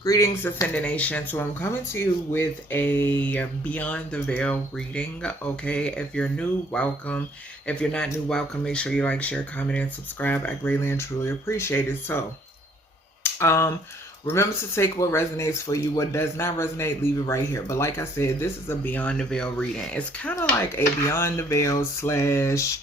Greetings, Ascended Nation. So I'm coming to you with a Beyond the Veil reading. Okay, if you're new, welcome. If you're not new, welcome. Make sure you like, share, comment, and subscribe. I greatly and truly appreciate it. So, um, remember to take what resonates for you. What does not resonate, leave it right here. But like I said, this is a Beyond the Veil reading. It's kind of like a Beyond the Veil slash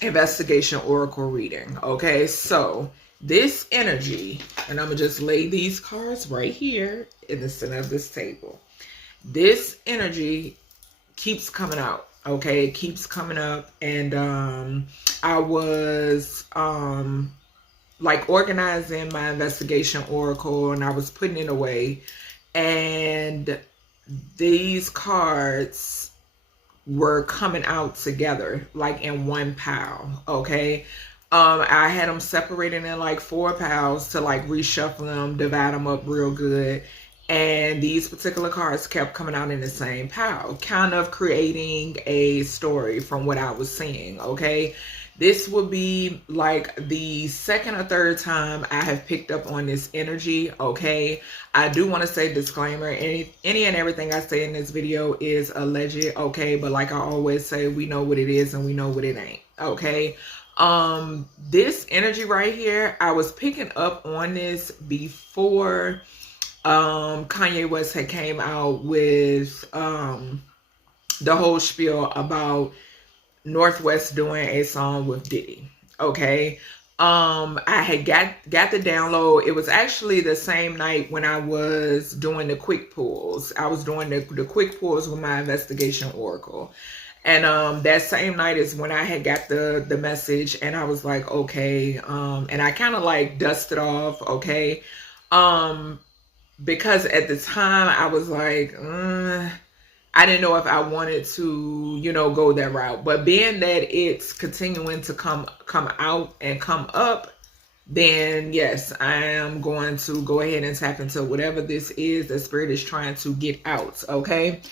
investigation oracle reading. Okay, so this energy, and I'm gonna just lay these cards right here in the center of this table. This energy keeps coming out. Okay, it keeps coming up, and I was like organizing my investigation oracle, and I was putting it away, and these cards were coming out together like in one pile. Okay, I had them separated in like 4 piles to like reshuffle them, divide them up real good, and these particular cards kept coming out in the same pile, kind of creating a story from what I was seeing. Okay, this would be like the second or third time I have picked up on this energy. Okay, I do want to say disclaimer, any and everything I say in this video is alleged. Okay, but like I always say, we know what it is and we know what it ain't. Okay, this energy right here, I was picking up on this before Kanye West had came out with the whole spiel about Northwest doing a song with Diddy. Okay, I had got the download. It was actually the same night when I was doing the quick pulls. I was doing the quick pulls with my investigation oracle, and that same night is when I had got the message, and I was like, okay, and I kind of like dusted off. Okay, because at the time I was like, I didn't know if I wanted to, go that route. But being that it's continuing to come out and come up, then yes, I am going to go ahead and tap into whatever this is that Spirit is trying to get out. Okay,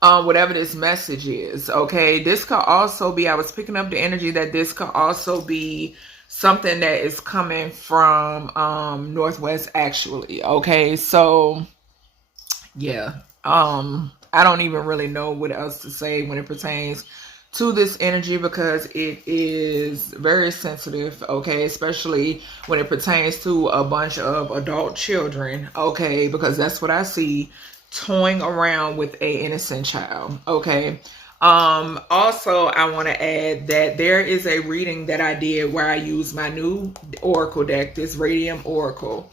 whatever this message is. Okay, this could also be, I was picking up the energy that this could also be something that is coming from Northwest actually. Okay, so yeah, I don't even really know what else to say when it pertains to this energy, because it is very sensitive. Okay, especially when it pertains to a bunch of adult children. Okay, because that's what I see, toying around with a innocent child. Okay, also I want to add that there is a reading that I did where I used my new oracle deck, this Radium Oracle.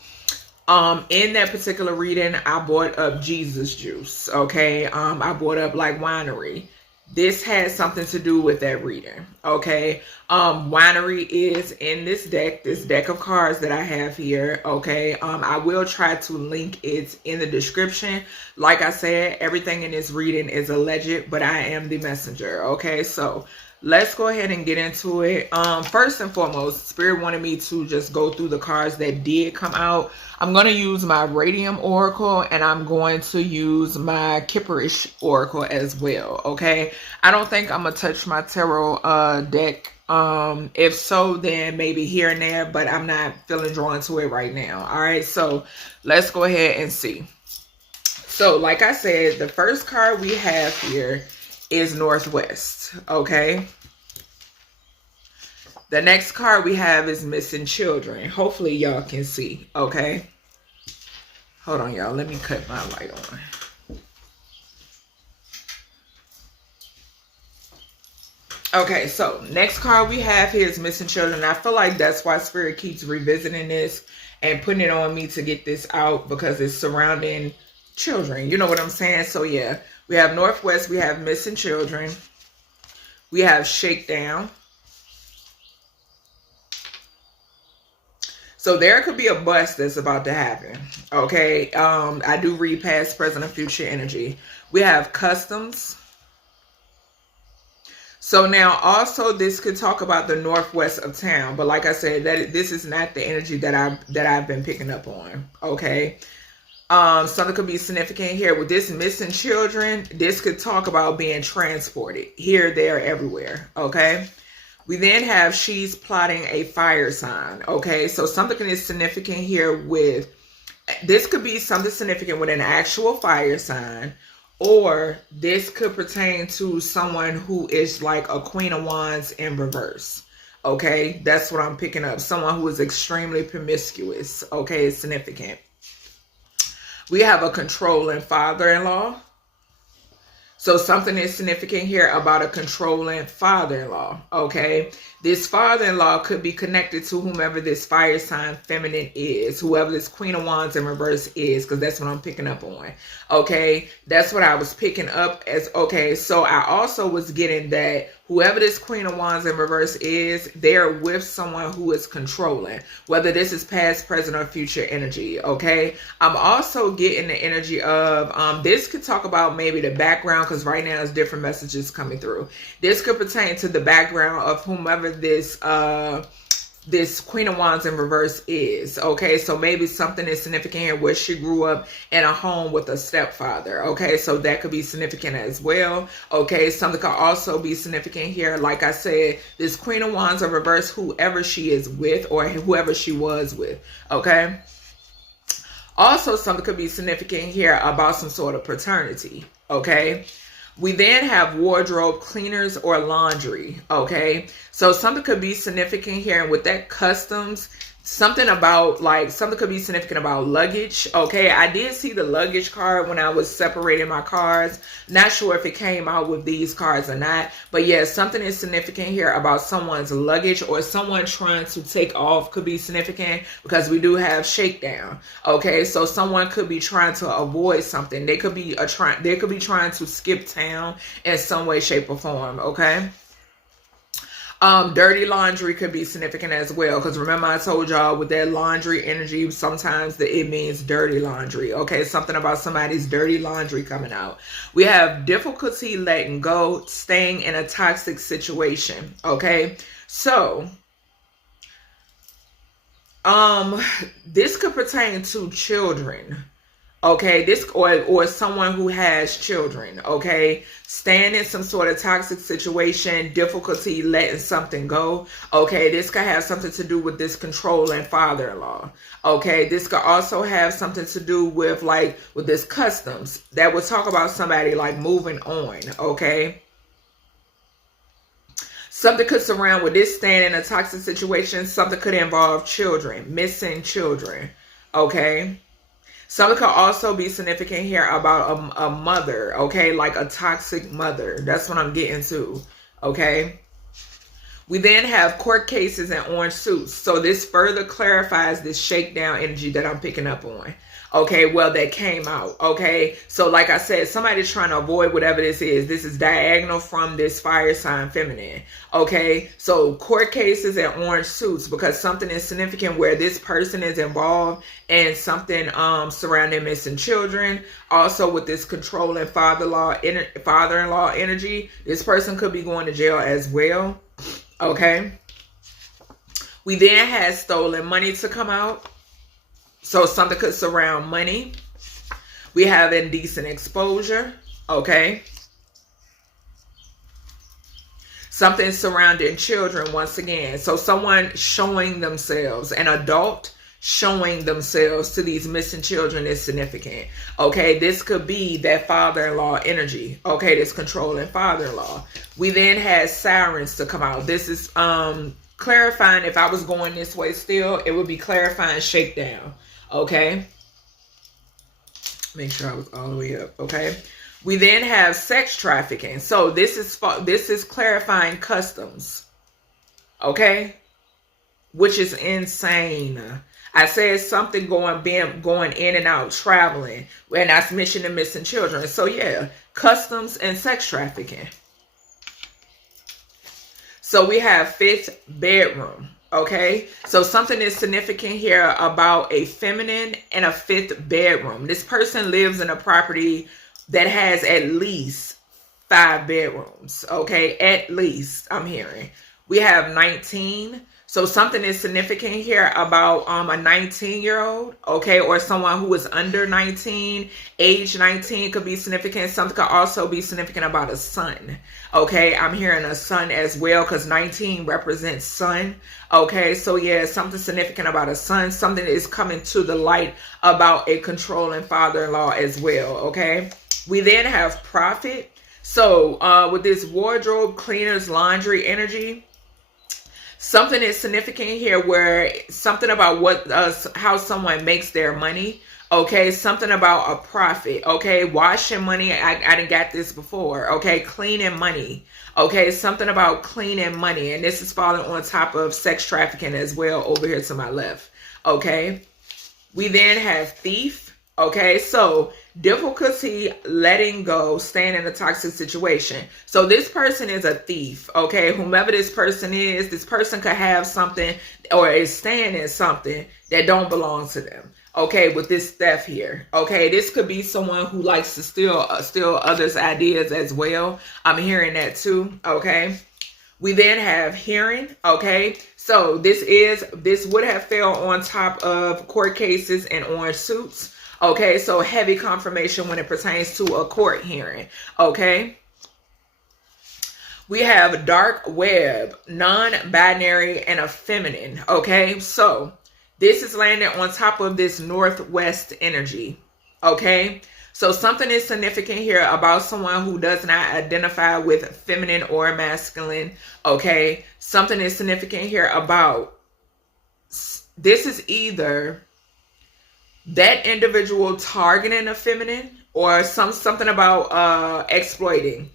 In that particular reading, I brought up Jesus juice. Okay, I brought up like winery. This has something to do with that reading. Okay, winery is in this deck of cards that I have here. Okay, I will try to link it in the description. Like I said, everything in this reading is alleged, but I am the messenger. Okay, so let's go ahead and get into it. First and foremost, Spirit wanted me to just go through the cards that did come out. I'm going to use my Radium Oracle, and I'm going to use my Kipperish Oracle as well. Okay, I don't think I'm going to touch my tarot deck. If so, then maybe here and there, but I'm not feeling drawn to it right now. All right, so let's go ahead and see. So like I said, the first card we have here is Northwest. Okay, the next card we have is Missing Children. Hopefully y'all can see. Okay, hold on y'all, let me cut my light on. Okay, so next card we have here is Missing Children. I feel like that's why Spirit keeps revisiting this and putting it on me to get this out, because it's surrounding children. You know what I'm saying? So yeah, we have Northwest, we have Missing Children, we have Shakedown. So there could be a bust that's about to happen. Okay, I do read past, present, and future energy. We have Customs. So now also this could talk about the northwest of town, but like I said, that this is not the energy that I've been picking up on. Okay, something could be significant here with this Missing Children. This could talk about being transported here, there, everywhere. Okay, We then have she's plotting a fire sign. Okay, so something is significant here with, this could be something significant with an actual fire sign, or this could pertain to someone who is like a Queen of Wands in reverse. Okay, that's what I'm picking up. Someone who is extremely promiscuous. Okay, it's significant. We have a controlling father-in-law. So something is significant here about a controlling father-in-law, okay? This father-in-law could be connected to whomever this fire sign feminine is, whoever this Queen of Wands in reverse is, because that's what I'm picking up on, okay? That's what I was picking up as, okay? So I also was getting that whoever this Queen of Wands in reverse is, they're with someone who is controlling, whether this is past, present, or future energy, okay? I'm also getting the energy of, this could talk about maybe the background, because right now there's different messages coming through. This could pertain to the background of whomever this this Queen of Wands in reverse is, okay? So maybe something is significant here where she grew up in a home with a stepfather, okay? So that could be significant as well, okay? Something could also be significant here, like I said, this Queen of Wands in reverse, whoever she is with or whoever she was with, okay? Also, something could be significant here about some sort of paternity, okay? We then have wardrobe cleaners or laundry, okay? So something could be significant here, and with that customs, something about like, something could be significant about luggage, okay? I did see the luggage card when I was separating my cards. Not sure if it came out with these cards or not, but yeah, something is significant here about someone's luggage or someone trying to take off could be significant, because we do have shakedown, okay? So someone could be trying to avoid something. They could be trying to skip town in some way, shape, or form, okay? Dirty laundry could be significant as well, because remember I told y'all with that laundry energy, sometimes it means dirty laundry, okay? Something about somebody's dirty laundry coming out. We have difficulty letting go, staying in a toxic situation, okay? So this could pertain to children, okay? This or someone who has children, okay? Staying in some sort of toxic situation, difficulty letting something go, okay? This could have something to do with this controlling father-in-law, okay? This could also have something to do with like with this customs that would talk about somebody like moving on, okay? Something could surround with this staying in a toxic situation. Something could involve children, missing children, okay? Something could also be significant here about a mother, okay? Like a toxic mother. That's what I'm getting to, okay? We then have court cases and orange suits. So this further clarifies this shakedown energy that I'm picking up on. Okay, well, that came out, okay? So like I said, somebody's trying to avoid whatever this is. This is diagonal from this fire sign feminine, okay? So court cases and orange suits, because something is significant where this person is involved and something surrounding missing children. Also with this controlling father-in-law energy, this person could be going to jail as well, okay? We then had stolen money to come out. So something could surround money. We have indecent exposure, okay? Something surrounding children once again. So someone showing themselves, an adult showing themselves to these missing children is significant, okay? This could be that father-in-law energy, okay? This controlling father-in-law. We then had sirens to come out. This is clarifying, if I was going this way still, it would be clarifying shakedown, okay? Make sure I was all the way up, okay? We then have sex trafficking. So this is clarifying customs, okay? Which is insane. I said something going in and out, traveling, and that's mentioning missing children. So yeah, customs and sex trafficking. So we have fifth bedroom, okay? So something is significant here about a feminine and a fifth bedroom. This person lives in a property that has at least 5 bedrooms, okay? At least, I'm hearing. We have 19. So something is significant here about a 19-year-old, okay, or someone who is under 19, age 19 could be significant. Something could also be significant about a son, okay. I'm hearing a son as well because 19 represents son, okay. So yeah, something significant about a son. Something is coming to the light about a controlling father-in-law as well, okay. We then have prophet. So with this wardrobe, cleaners, laundry energy, something is significant here where something about how someone makes their money, okay. Something about a profit, okay. Washing money, I didn't got this before, okay. Cleaning money, okay. Something about cleaning money, and this is falling on top of sex trafficking as well over here to my left, okay. We then have thief, okay. So difficulty letting go, staying in a toxic situation. So this person is a thief, okay. Whomever this person is, this person could have something or is staying in something that don't belong to them, okay, with this theft here, okay. This could be someone who likes to steal others' ideas as well. I'm hearing that too, okay. We then have hearing, okay. So this would have fell on top of court cases and orange suits, okay. So heavy confirmation when it pertains to a court hearing, okay. We have dark web, non-binary, and a feminine, okay. So this is landing on top of this northwest energy, okay. So something is significant here about someone who does not identify with feminine or masculine, okay. Something is significant here about, this is either that individual targeting a feminine or something about exploiting,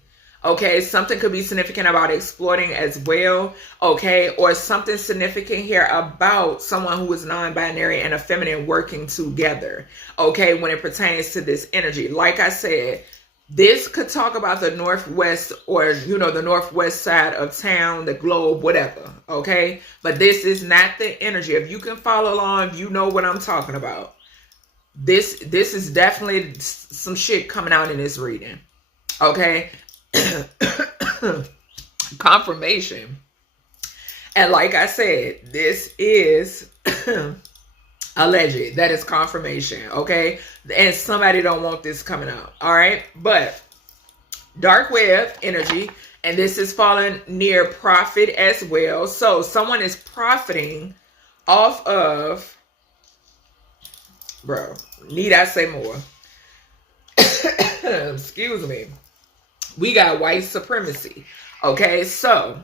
okay. Something could be significant about exploiting as well, okay. Or something significant here about someone who is non-binary and a feminine working together, okay, when it pertains to this energy. Like I said, this could talk about the northwest, or the northwest side of town, the globe, whatever, okay. But this is not the energy. If you can follow along, you know what I'm talking about. This is definitely some shit coming out in this reading, okay. Confirmation. And like I said, this is alleged. That is confirmation, okay. And somebody don't want this coming out, all right. But dark web energy, and this is falling near profit as well. So someone is profiting off of, bro, need I say more? Excuse me. We got white supremacy, okay. So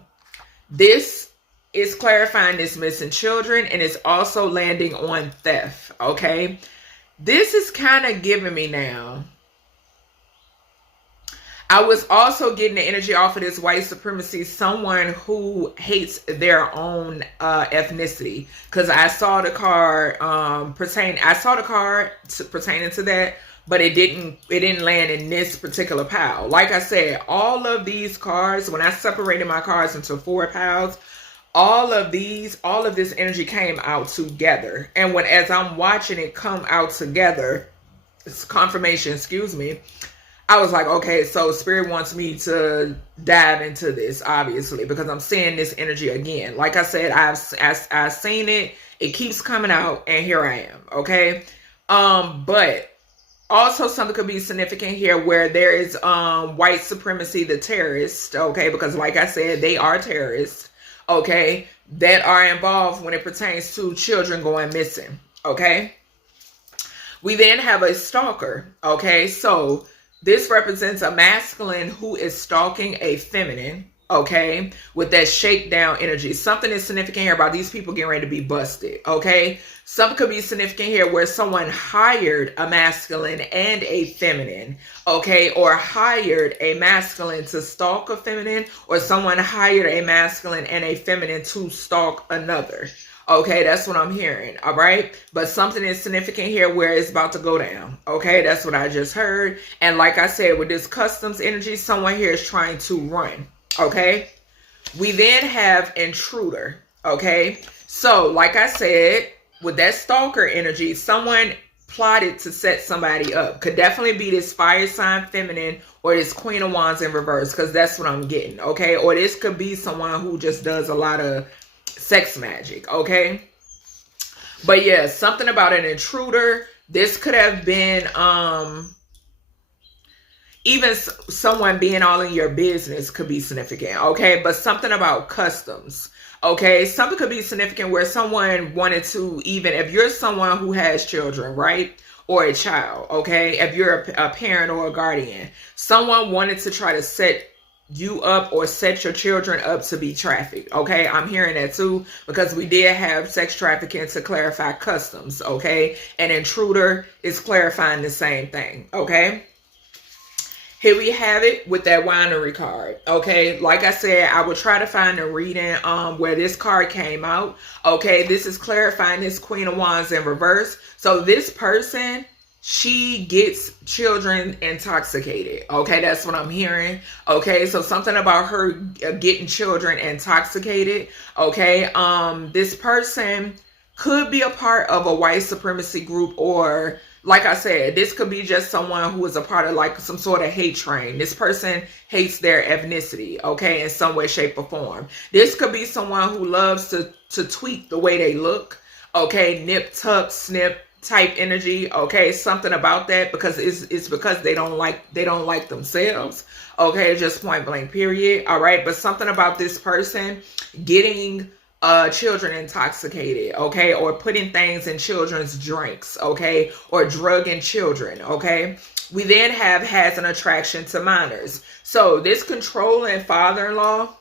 this is clarifying this missing children, and it's also landing on theft, okay. This is kind of giving me now, I was also getting the energy off of this white supremacy, someone who hates their own ethnicity, because I saw the card pertaining to that, but it didn't land in this particular pile. Like I said, all of these cards, when I separated my cards into 4 piles, all of this energy came out together. And as I'm watching it come out together, it's confirmation, excuse me, I was like, okay, so Spirit wants me to dive into this, obviously, because I'm seeing this energy again. Like I said, I've seen it. It keeps coming out, and here I am, okay? But also something could be significant here where there is white supremacy, the terrorists, okay? Because like I said, they are terrorists, okay, that are involved when it pertains to children going missing, okay? We then have a stalker, okay? So this represents a masculine who is stalking a feminine, okay, with that shakedown energy. Something is significant here about these people getting ready to be busted, okay? Something could be significant here where someone hired a masculine and a feminine, okay, or hired a masculine to stalk a feminine, or someone hired a masculine and a feminine to stalk another. Okay, that's what I'm hearing, all right? But something is significant here where it's about to go down, okay? That's what I just heard. And like I said, with this customs energy, someone here is trying to run, okay? We then have intruder, okay? So, like I said, with that stalker energy, someone plotted to set somebody up. Could definitely be this fire sign feminine or this Queen of Wands in reverse, because that's what I'm getting, okay? Or this could be someone who just does a lot of sex magic, okay? But yeah, something about an intruder. This could have been even someone being all in your business could be significant, okay? But something about customs, okay? Something could be significant where someone wanted to, even if you're someone who has children, right? Or a child, okay? If you're a parent or a guardian, someone wanted to try to set you up or set your children up to be trafficked, okay? I'm hearing that too, because we did have sex trafficking to clarify customs, okay? An intruder is clarifying the same thing, okay? Here we have it with that winery card, okay? Like I said, I will try to find a reading where this card came out, okay? This is clarifying this Queen of Wands in reverse. So this person, she gets children intoxicated, okay? That's what I'm hearing, okay? So something about her getting children intoxicated, okay? This person could be a part of a white supremacy group, or like I said, this could be just someone who is a part of like some sort of hate train. This person hates their ethnicity, okay, in some way, shape, or form. This could be someone who loves to tweak the way they look, okay, nip, tuck, snip type energy, okay, something about that, because it's because they don't like themselves, okay, just point blank period, all right? But something about this person getting children intoxicated, okay, or putting things in children's drinks, okay, or drugging children, okay. We then has an attraction to minors. So this controlling father-in-law,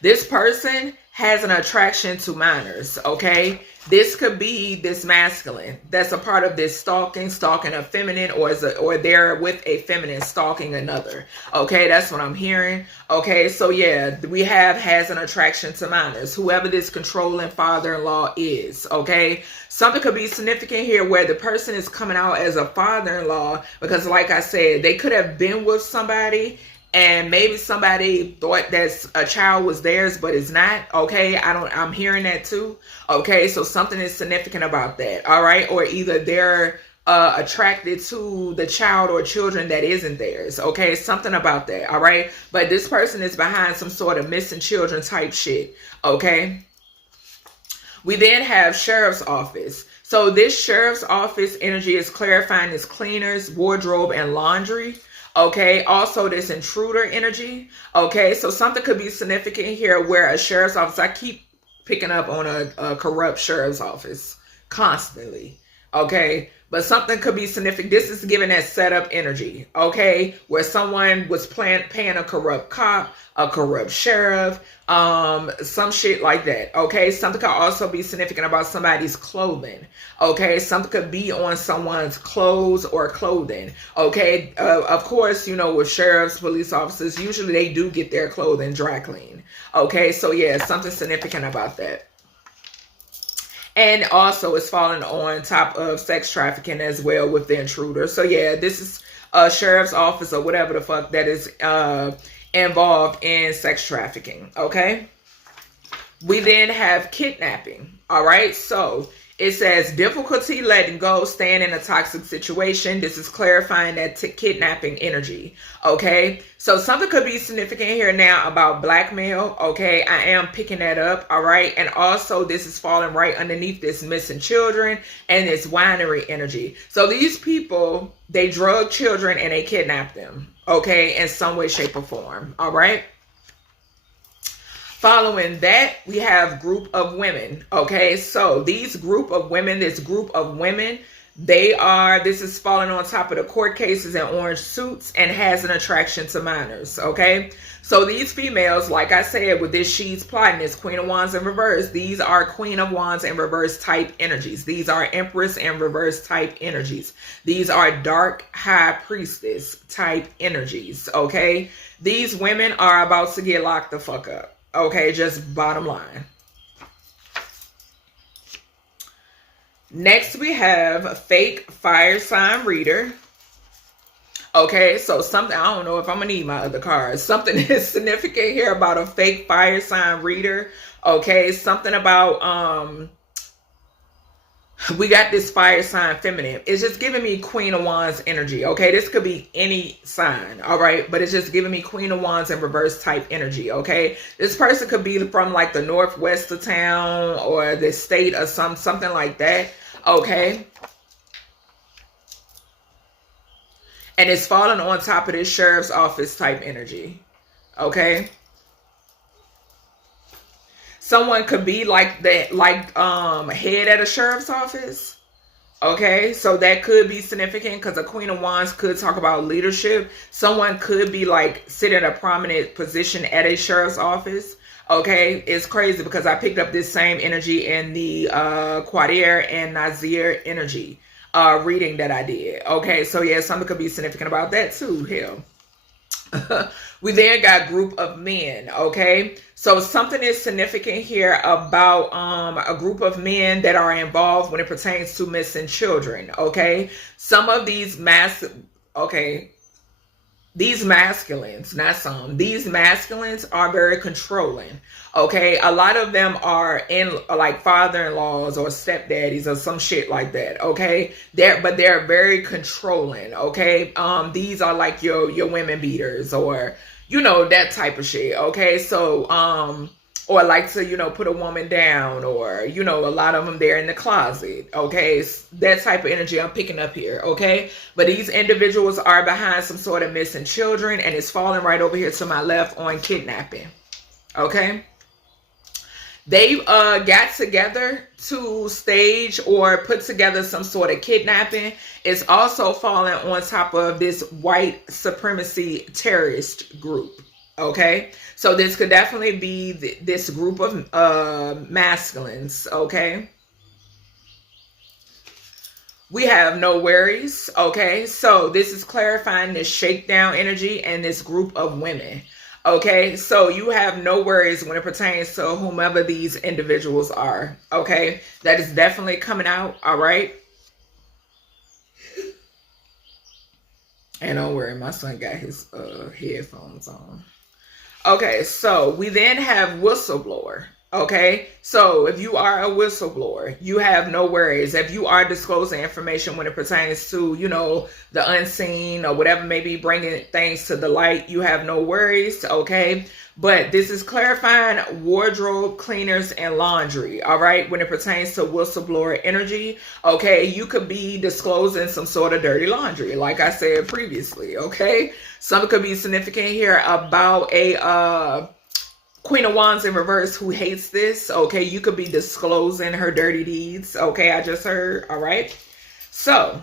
this person has an attraction to minors, okay. This could be this masculine that's a part of this stalking a feminine, or they're with a feminine stalking another, okay. That's what I'm hearing, okay. So yeah, we has an attraction to minors, whoever this controlling father-in-law is, okay. Something could be significant here where the person is coming out as a father-in-law, because like I said, they could have been with somebody and maybe somebody thought that a child was theirs, but it's not, okay. I'm hearing that too, okay. So something is significant about that, all right. Or either they're attracted to the child or children that isn't theirs, okay. Something about that, all right. But this person is behind some sort of missing children type shit, okay. We then have sheriff's office. So this sheriff's office energy is clarifying this cleaners, wardrobe, and laundry, okay. Also this intruder energy, okay. So something could be significant here where a sheriff's office, I keep picking up on a corrupt sheriff's office constantly, okay. But something could be significant. This is giving that setup energy, okay, where someone was paying a corrupt cop, a corrupt sheriff, some shit like that, okay. Something could also be significant about somebody's clothing, okay. Something could be on someone's clothes or clothing, okay. Of course, you know, with sheriffs, police officers, usually they do get their clothing dry clean, okay. So yeah, something significant about that. And also it's falling on top of sex trafficking as well with the intruder. So yeah, this is a sheriff's office or whatever the fuck that is involved in sex trafficking, okay. We then have kidnapping, all right. So it says difficulty letting go, staying in a toxic situation. This is clarifying that kidnapping energy, okay. So something could be significant here now about blackmail, okay. I am picking that up, all right. And also this is falling right underneath this missing children and this winery energy. So these people, they drug children and they kidnap them, okay, in some way, shape, or form, all right. Following that, we have group of women, okay. So this group of women, this is falling on top of the court cases and orange suits and has an attraction to minors, okay. So these females, like I said, with this she's plotting, this Queen of Wands in reverse, these are Queen of Wands in reverse type energies. These are Empress in reverse type energies. These are Dark High Priestess type energies, okay. These women are about to get locked the fuck up, okay, just bottom line. Next, we have a fake fire sign reader. Okay, so something, I don't know if I'm gonna need my other cards. Something is significant here about a fake fire sign reader. Okay, something about We got this fire sign feminine. It's just giving me Queen of Wands energy. Okay, this could be any sign. All right, but it's just giving me Queen of Wands in reverse type energy. Okay, this person could be from like the northwest of town or the state or something like that. Okay, and it's falling on top of this sheriff's office type energy. Okay, someone could be like that, like head at a sheriff's office. Okay, so that could be significant because a Queen of Wands could talk about leadership. Someone could be like sit in a prominent position at a sheriff's office. Okay, it's crazy because I picked up this same energy in the Quadir and Nazir energy reading that I did. Okay, so yeah, something could be significant about that too. Hell. We then got group of men. Okay, so something is significant here about a group of men that are involved when it pertains to missing children. Okay, some of these these masculines, not some, these masculines are very controlling. Okay, a lot of them are in like father-in-laws or stepdaddies or some shit like that. Okay, they're very controlling. Okay, these are like your women beaters or that type of shit. Okay, so or like to put a woman down, or a lot of them they're in the closet. Okay, that type of energy I'm picking up here. Okay, but these individuals are behind some sort of missing children, and it's falling right over here to my left on kidnapping. Okay, they got together to stage or put together some sort of kidnapping. It's also falling on top of this white supremacy terrorist group. Okay, so this could definitely be this group of masculines. Okay, we have no worries. Okay, so this is clarifying this shakedown energy and this group of women. Okay, so you have no worries when it pertains to whomever these individuals are. Okay, that is definitely coming out. All right, and don't worry, my son got his headphones on. Okay, so we then have whistleblower. Okay, so if you are a whistleblower, you have no worries. If you are disclosing information when it pertains to, the unseen or whatever, maybe bringing things to the light, you have no worries. Okay, but this is clarifying wardrobe, cleaners, and laundry. All right, when it pertains to whistleblower energy. Okay, you could be disclosing some sort of dirty laundry, like I said previously. Okay, something could be significant here about a Queen of Wands in reverse who hates this. Okay, you could be disclosing her dirty deeds. Okay, I just heard. All right, so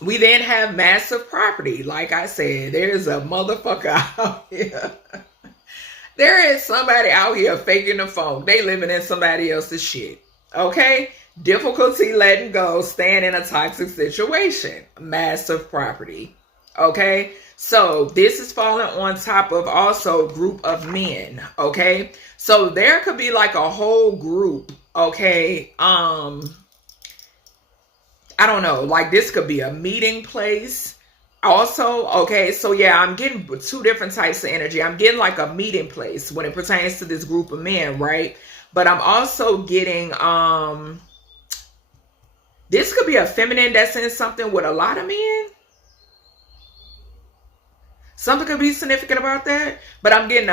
we then have massive property. Like I said, there's a motherfucker out here. There is somebody out here faking the phone. They living in somebody else's shit. Okay, difficulty letting go, staying in a toxic situation. Massive property. Okay, so this is falling on top of also group of men. Okay, so there could be like a whole group. Okay, I don't know, like this could be a meeting place also. Okay, so yeah, I'm getting two different types of energy. I'm getting like a meeting place when it pertains to this group of men, right? But I'm also getting this could be a feminine that's in something with a lot of men. Something could be significant about that, but I'm getting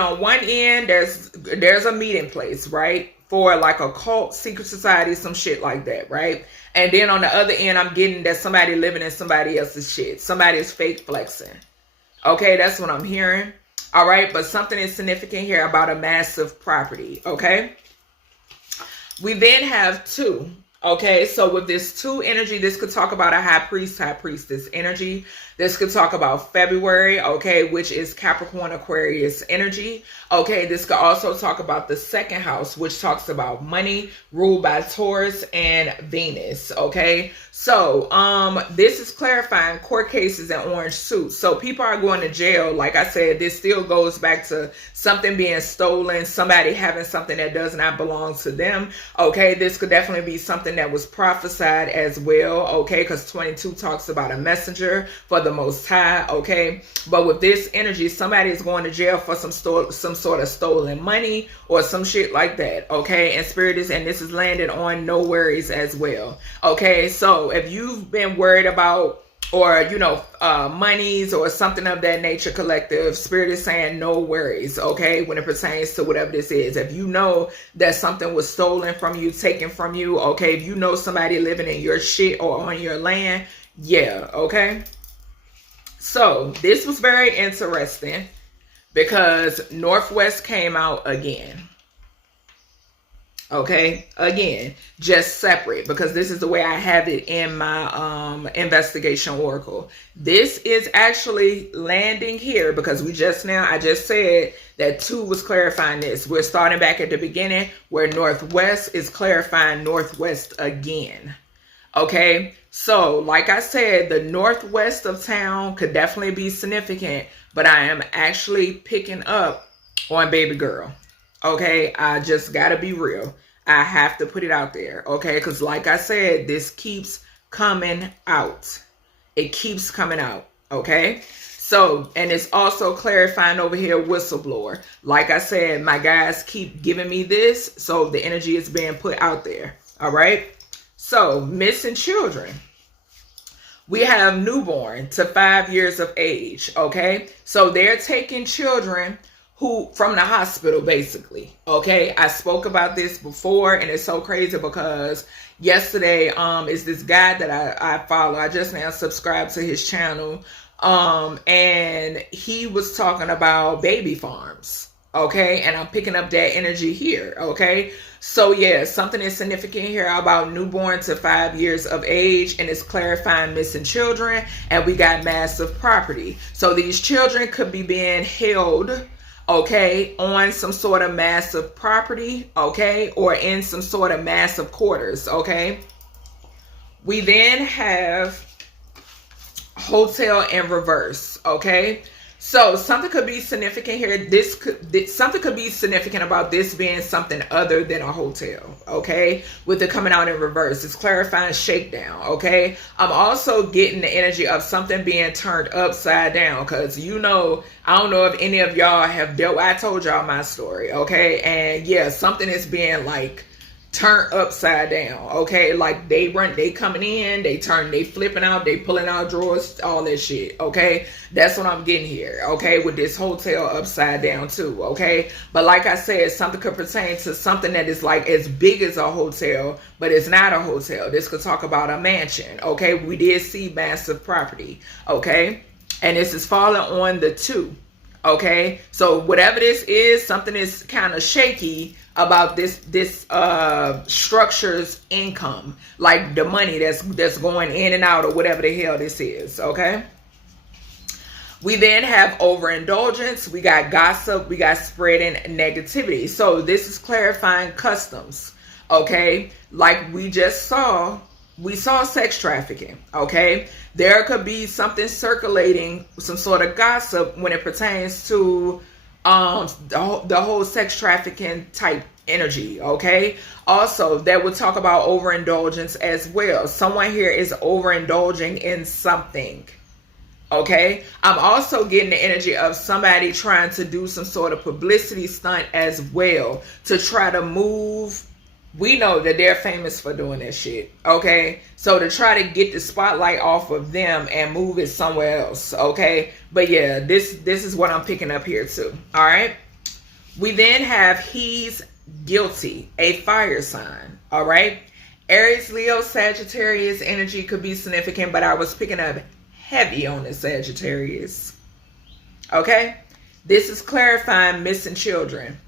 on one end, there's a meeting place, right? For like a cult, secret society, some shit like that, right? And then on the other end, I'm getting that somebody living in somebody else's shit. Somebody is fake flexing. Okay, that's what I'm hearing. All right, but something is significant here about a massive property. Okay, we then have two. Okay, so with this two energy, this could talk about a high priest, high priestess energy. This could talk about February, okay, which is Capricorn Aquarius energy. Okay, this could also talk about the second house, which talks about money, ruled by Taurus and Venus. Okay, so this is clarifying court cases and orange suits. So people are going to jail. Like I said, this still goes back to something being stolen, somebody having something that does not belong to them. Okay, this could definitely be something something that was prophesied as well, okay? Because 22 talks about a messenger for the Most High, okay? But with this energy, somebody is going to jail for some sort of stolen money or some shit like that, okay? And Spirit is, and this is landed on no worries as well, okay? So if you've been worried about, or monies or something of that nature, collective, Spirit is saying no worries, okay, when it pertains to whatever this is. If you know that something was stolen from you, taken from you, okay, if you know somebody living in your shit or on your land, yeah, okay. So this was very interesting because Northwest came out again. Okay, again, just separate, because this is the way I have it in my investigation oracle. This is actually landing here because I just said that 2 was clarifying this. We're starting back at the beginning where Northwest is clarifying Northwest again. Okay, so like I said, the northwest of town could definitely be significant, but I am actually picking up on baby girl. Okay, I just gotta be real. I have to put it out there, okay? Because like I said, this keeps coming out. It keeps coming out, okay? So, and it's also clarifying over here, whistleblower. Like I said, my guys keep giving me this, so the energy is being put out there, all right? So, missing children. We have newborn to 5 years of age, okay? So they're taking children who from the hospital, basically, okay? I spoke about this before, and it's so crazy because yesterday is this guy that I follow. I just now subscribed to his channel, and he was talking about baby farms, okay? And I'm picking up that energy here, okay? So yeah, something is significant here about newborn to 5 years of age, and it's clarifying missing children, and we got massive property. So these children could be being held, okay, on some sort of massive property, okay, or in some sort of massive quarters, okay. We then have hotel in reverse, okay. So something could be significant here. Something could be significant about this being something other than a hotel, okay? With it coming out in reverse, it's clarifying shakedown, okay? I'm also getting the energy of something being turned upside down, because I don't know if any of y'all have dealt. I told y'all my story, okay? And yeah, something is being like turned upside down, okay? Like they coming in, they flipping out, they pulling out drawers, all that shit, okay? That's what I'm getting here, okay? With this hotel upside down too, okay? But like I said, something could pertain to something that is like as big as a hotel, but it's not a hotel. This could talk about a mansion, okay? We did see massive property, okay? And this is falling on the 2, okay? So whatever this is, something is kind of shaky about this structure's income, like the money that's going in and out, or whatever the hell this is, okay? We then have overindulgence, we got gossip, we got spreading negativity. So this is clarifying customs, okay? Like we saw sex trafficking, okay? There could be something circulating, some sort of gossip when it pertains to the whole sex trafficking type energy, okay? Also, that would talk about overindulgence as well. Someone here is overindulging in something, okay? I'm also getting the energy of somebody trying to do some sort of publicity stunt as well to try to move. We know that they're famous for doing that shit, okay? So to try to get the spotlight off of them and move it somewhere else, okay? But yeah, this is what I'm picking up here too, all right? We then have he's guilty, a fire sign, all right? Aries, Leo, Sagittarius energy could be significant, but I was picking up heavy on the Sagittarius, okay? This is clarifying missing children,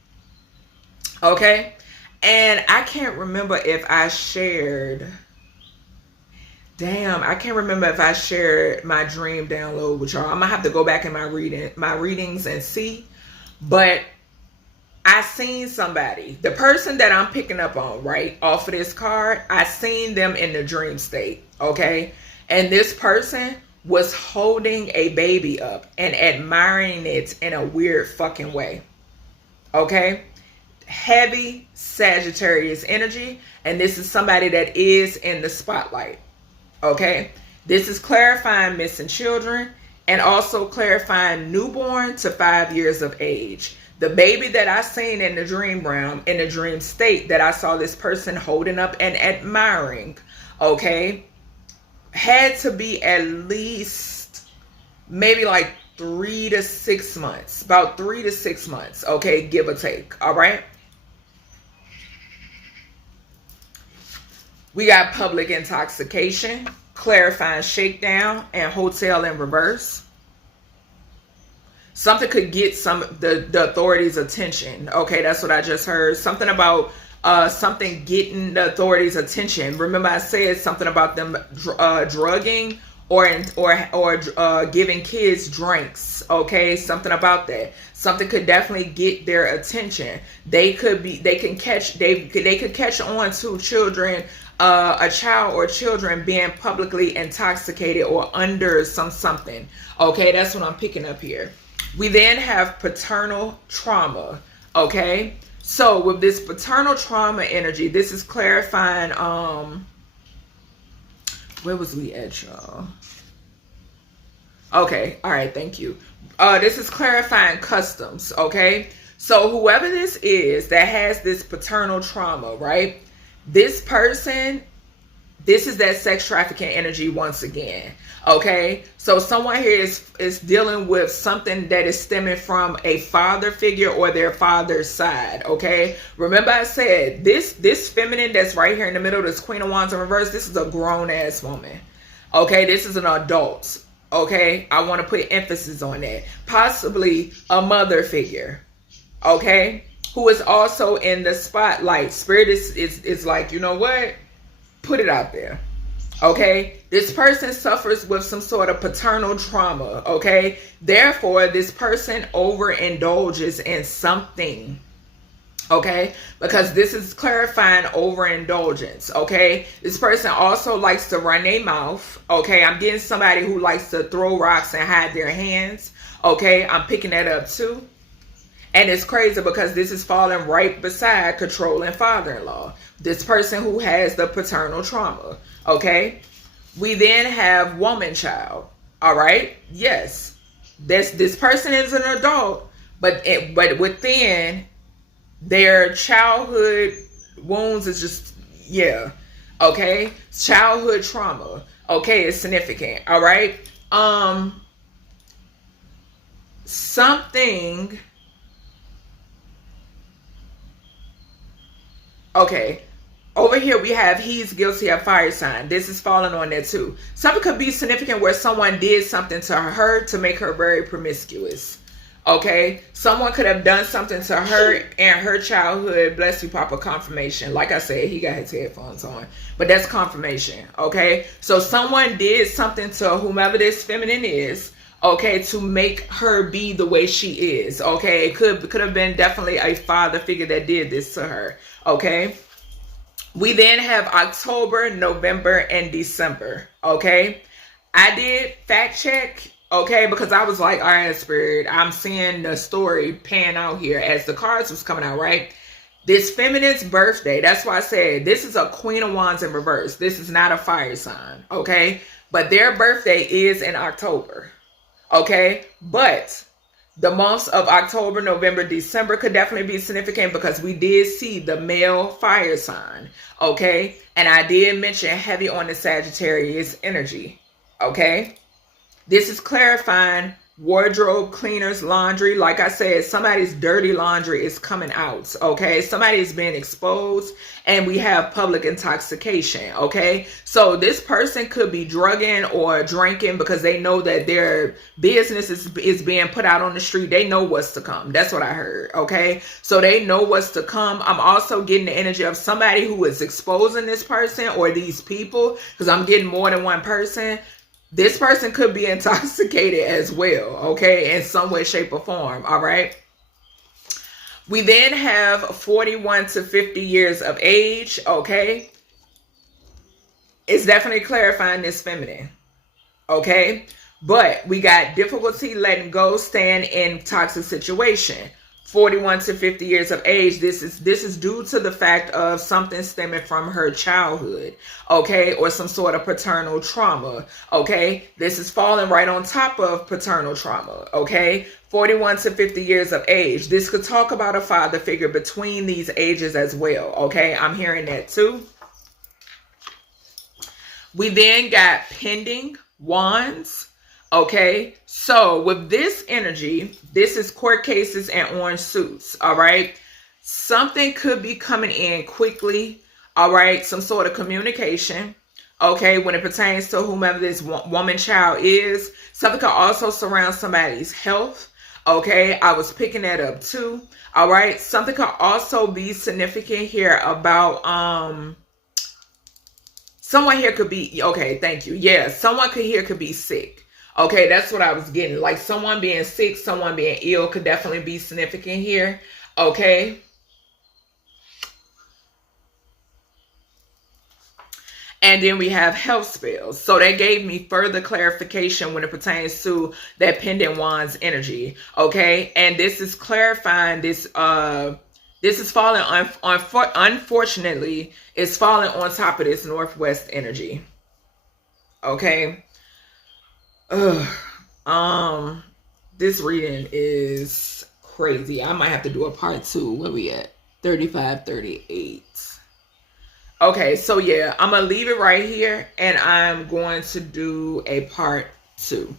okay? And I can't remember if I shared, I can't remember if I shared my dream download with y'all. I'm gonna have to go back in my readings and see. But I seen somebody, the person that I'm picking up on, right, off of this card, I seen them in the dream state, okay? And this person was holding a baby up and admiring it in a weird fucking way, okay? heavy Sagittarius energy, and this is somebody that is in the spotlight. Okay, this is clarifying missing children and also clarifying newborn to 5 years of age. The baby that I seen in the dream realm, in the dream state, that I saw this person holding up and admiring, okay, had to be at least maybe like 3 to 6 months, about 3 to 6 months, okay, give or take. All right. We got public intoxication, clarifying shakedown, and hotel in reverse. Something could get the authorities' attention. Okay, that's what I just heard. Something about something getting the authorities' attention. Remember, I said something about them drugging or giving kids drinks. Okay, something about that. Something could definitely get their attention. They could catch on to children. A child or children being publicly intoxicated or under something. Okay, that's what I'm picking up here. We then have paternal trauma. Okay, so with this paternal trauma energy, this is clarifying. Where was we at, y'all? Okay, all right, thank you. This is clarifying customs. Okay, so whoever this is that has this paternal trauma, right? This person, this is that sex trafficking energy once again. Okay, so someone here is dealing with something that is stemming from a father figure or their father's side. Okay, remember I said this feminine that's right here in the middle, this Queen of Wands in reverse, this is a grown ass woman. Okay, this is an adult. Okay, I want to put emphasis on that. Possibly a mother figure. Okay, who is also in the spotlight. Spirit is like, you know what? Put it out there. Okay, this person suffers with some sort of paternal trauma. Okay, therefore this person overindulges in something. Okay, because this is clarifying overindulgence. Okay, this person also likes to run their mouth. Okay, I'm getting somebody who likes to throw rocks and hide their hands. Okay, I'm picking that up too. And it's crazy because this is falling right beside controlling father-in-law. This person who has the paternal trauma. Okay. We then have woman child. All right. Yes. This person is an adult, but within their childhood wounds is just, yeah. Okay. Childhood trauma. Okay. It's significant. All right. Something. Okay, over here we have he's guilty of fire sign. This is falling on there too. Something could be significant where someone did something to her to make her very promiscuous. Okay, someone could have done something to her and her childhood. Bless you, Papa. Confirmation. Like I said, he got his headphones on, but that's confirmation. Okay, so someone did something to whomever this feminine is. Okay, to make her be the way she is. Okay, it could have been definitely a father figure that did this to her. Okay, we then have October, November, and December. Okay, I did fact check. Okay, because I was like, all right, Spirit, I'm seeing the story pan out here as the cards was coming out, right? This feminine's birthday, that's why I said this is a Queen of Wands in reverse. This is not a fire sign. Okay, but their birthday is in October. Okay, but the months of October, November, December could definitely be significant because we did see the male fire sign. Okay, and I did mention heavy on the Sagittarius energy. Okay, this is clarifying wardrobe, cleaners, laundry. Like I said, somebody's dirty laundry is coming out. Okay, somebody is being exposed, and we have public intoxication. Okay, so this person could be drugging or drinking because they know that their business is being put out on the street. They know what's to come. That's what I heard. Okay, so they know what's to come. I'm also getting the energy of somebody who is exposing this person or these people, because I'm getting more than one person. This person could be intoxicated as well, okay, in some way, shape, or form, all right? We then have 41 to 50 years of age, okay? It's definitely clarifying this feminine, okay? But we got difficulty letting go, staying in toxic situation. 41 to 50 years of age. This is due to the fact of something stemming from her childhood, okay, or some sort of paternal trauma, okay. This is falling right on top of paternal trauma, okay. 41 to 50 years of age. This could talk about a father figure between these ages as well, okay. I'm hearing that too. We then got pending wands. Okay, so with this energy, this is court cases and orange suits, all right? Something could be coming in quickly, all right? Some sort of communication, okay, when it pertains to whomever this woman, child is. Something could also surround somebody's health, okay? I was picking that up too, all right? Something could also be significant here about, someone here could be, okay, thank you. Yeah, someone here could be sick. Okay, that's what I was getting. Like someone being sick, someone being ill could definitely be significant here. Okay. And then we have health spells. So that gave me further clarification when it pertains to that pendant wands energy. Okay. And this is clarifying this, this is falling unfortunately, it's falling on top of this northwest energy. Okay. This reading is crazy. I might have to do a part 2. Where we at? 35, 38. Okay, so yeah, I'm gonna leave it right here and I'm going to do a part 2.